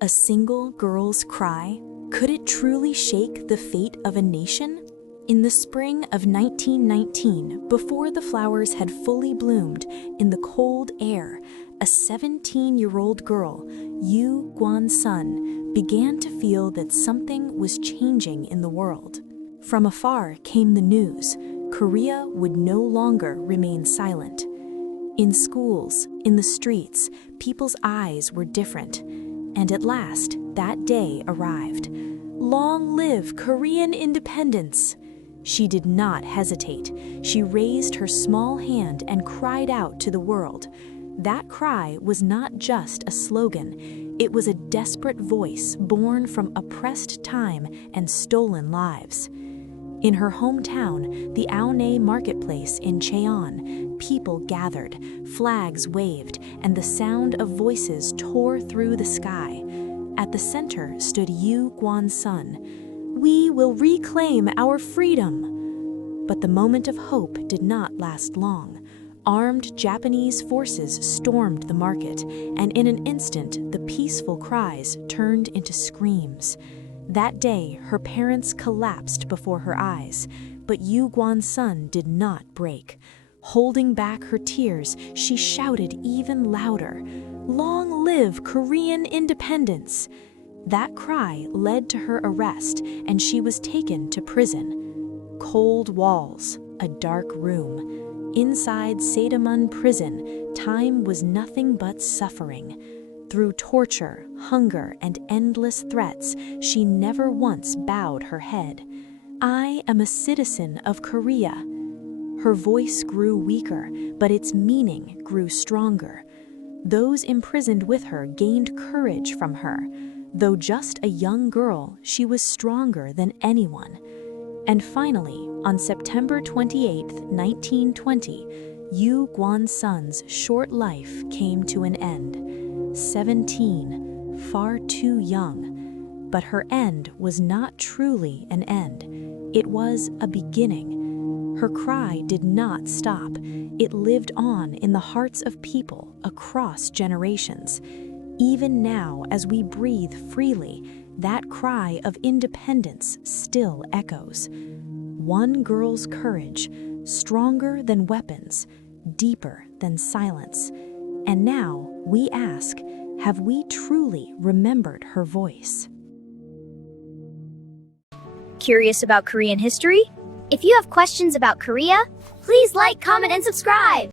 A single girl's cry? Could it truly shake the fate of a nation? In the spring of 1919, before the flowers had fully bloomed, in the cold air, a 17-year-old girl, Gwan-sun, began to feel that something was changing in the world. From afar came the news: Korea would no longer remain silent. In schools, in the streets, people's eyes were different. And at last, that day arrived. Long live Korean independence! She did not hesitate. She raised her small hand and cried out to the world. That cry was not just a slogan. It was a desperate voice born from oppressed time and stolen lives. In her hometown, the Aone marketplace in Cheon, people gathered, flags waved, and the sound of voices tore through the sky. At the center stood Gwan-sun. We will reclaim our freedom! But the moment of hope did not last long. Armed Japanese forces stormed the market, and in an instant, the peaceful cries turned into screams. That day, her parents collapsed before her eyes, but Gwan-sun did not break. Holding back her tears, she shouted even louder, "Long live Korean independence!" That cry led to her arrest, and she was taken to prison. Cold walls, a dark room. Inside Saedamun prison, time was nothing but suffering. Through torture, hunger, and endless threats, she never once bowed her head. I am a citizen of Korea. Her voice grew weaker, but its meaning grew stronger. Those imprisoned with her gained courage from her. Though just a young girl, she was stronger than anyone. And finally, on September 28, 1920, Gwan-sun's short life came to an end. 17, far too young. But her end was not truly an end. It was a beginning. Her cry did not stop. It lived on in the hearts of people across generations. Even now, as we breathe freely, that cry of independence still echoes. One girl's courage, stronger than weapons, deeper than silence. And now, we ask, have we truly remembered her voice? Curious about Korean history? If you have questions about Korea, please like, comment, and subscribe!